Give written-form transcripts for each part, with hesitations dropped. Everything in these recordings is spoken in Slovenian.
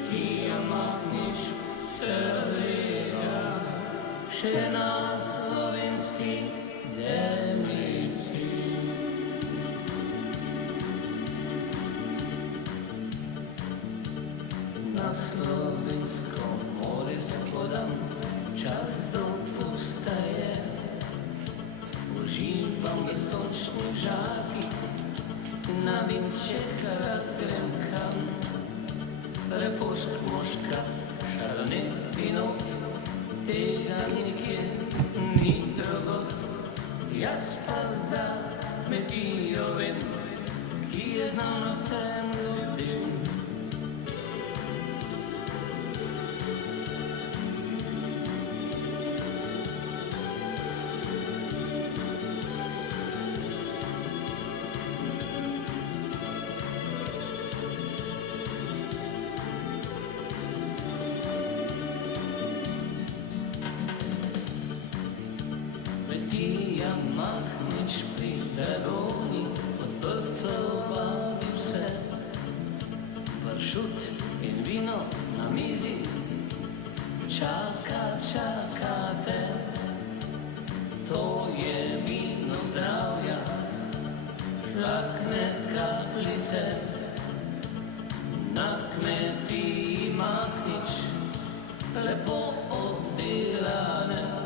Kmetija Mahnič se razvija še na slovenski zemljici. Na slovensko morje se podam, čas dopusta je. Uživam v sončnih žarkih, na Vinčekrat grem kam. Refošk, moška, šarnet, pinot, tega nikjer ni drugod. Jaz pa za kmetijo vem, ki je znano vsem ljudem. Kmetija Mahnič pri Dragoni, odprto vabi vse. Pršut in vino na mizi, čaka te. To je vino zdravja, žlahtne kapljice. Na kmetiji Mahnič, lepo obdelane.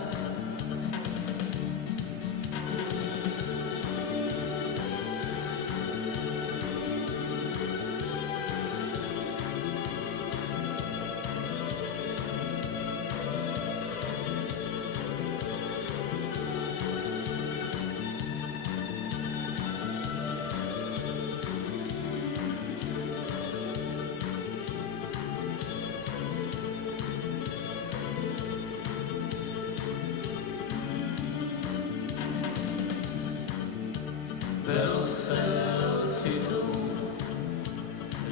Veroselovci tu,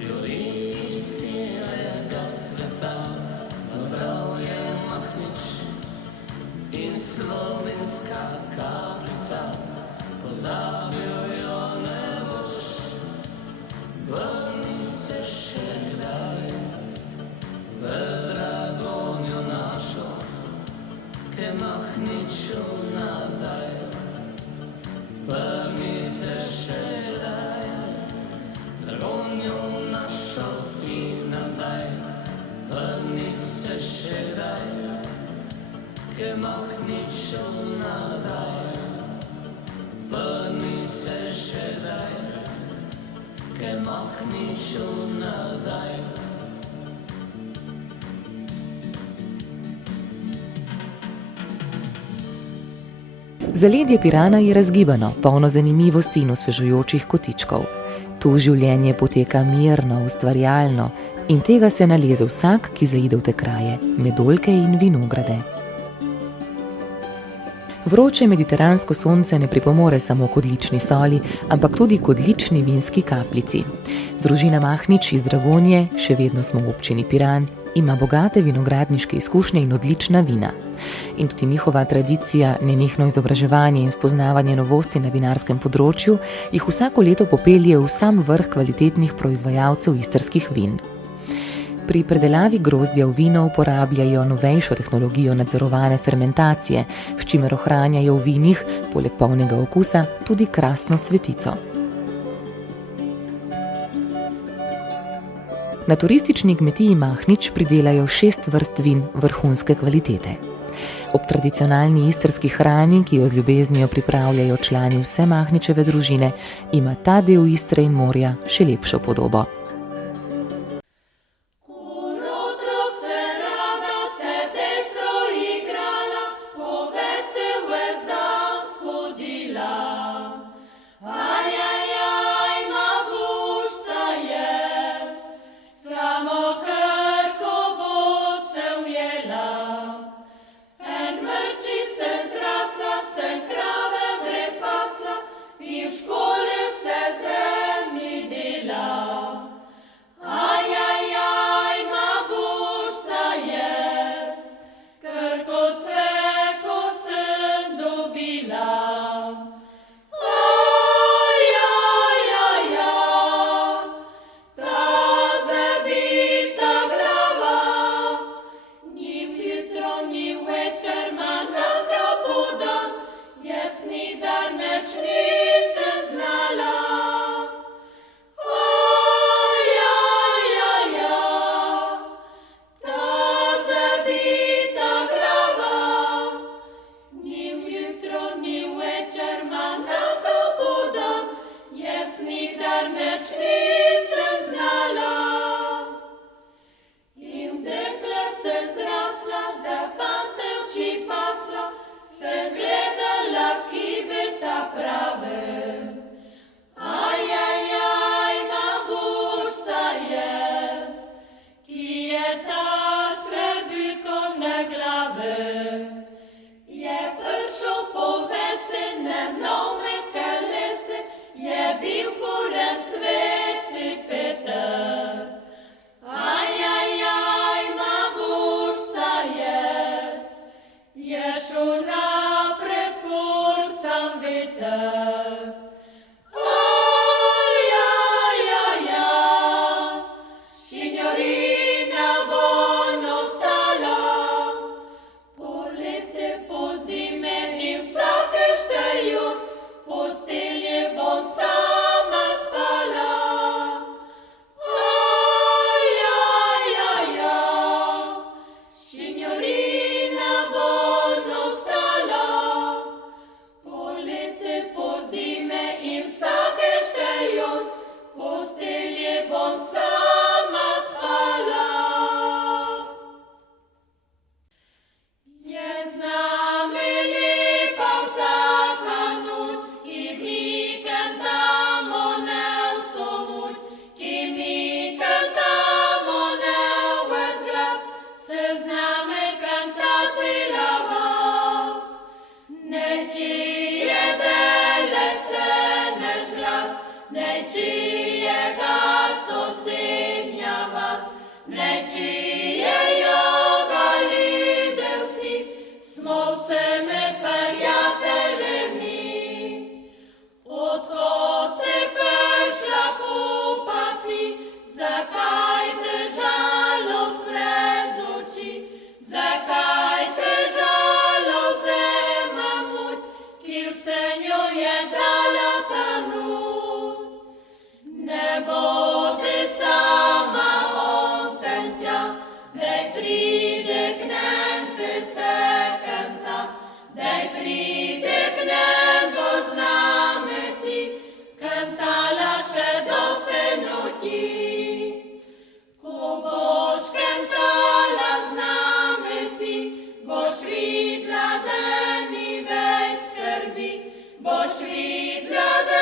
ljudi iz celega sveta, zdravje Mahnič in slovenska kapljica, pozabil jo ne boš, vrni se še kdaj v Dragonjo našo, ke Mahniču nazaj. Vrni se še kdaj, Dragonjo našo in nazaj. Vrni se še kdaj, ke Mahniču nazaj. Vrni se še kdaj, ke Mahniču nazaj. Zaledje Pirana je razgibano, polno zanimivosti in osvežujočih kotičkov. Tu življenje poteka mirno, ustvarjalno in tega se naleze vsak, ki zaide v te kraje, med oljke in vinograde. Vroče mediteransko sonce ne pripomore samo k odlični soli, ampak tudi k odlični vinski kapljici. Družina Mahnič iz Dragonje, še vedno smo v občini Piran, ima bogate vinogradniške izkušnje in odlična vina. In tudi njihova tradicija, nenehno izobraževanje in spoznavanje novosti na vinarskem področju jih vsako leto popelje v sam vrh kvalitetnih proizvajalcev istrskih vin. Pri predelavi grozdja v vino uporabljajo novejšo tehnologijo nadzorovane fermentacije, s čimer ohranjajo v vinih, poleg polnega okusa, tudi krasno cvetico. Na turistični kmetiji Mahnič pridelajo 6 vrst vin vrhunske kvalitete. Ob tradicionalni istrski hrani, ki jo z ljubeznijo pripravljajo člani vse Mahničeve družine, ima ta del Istre in morja še lepšo podobo. V škole vse zemlji dela. бо світ для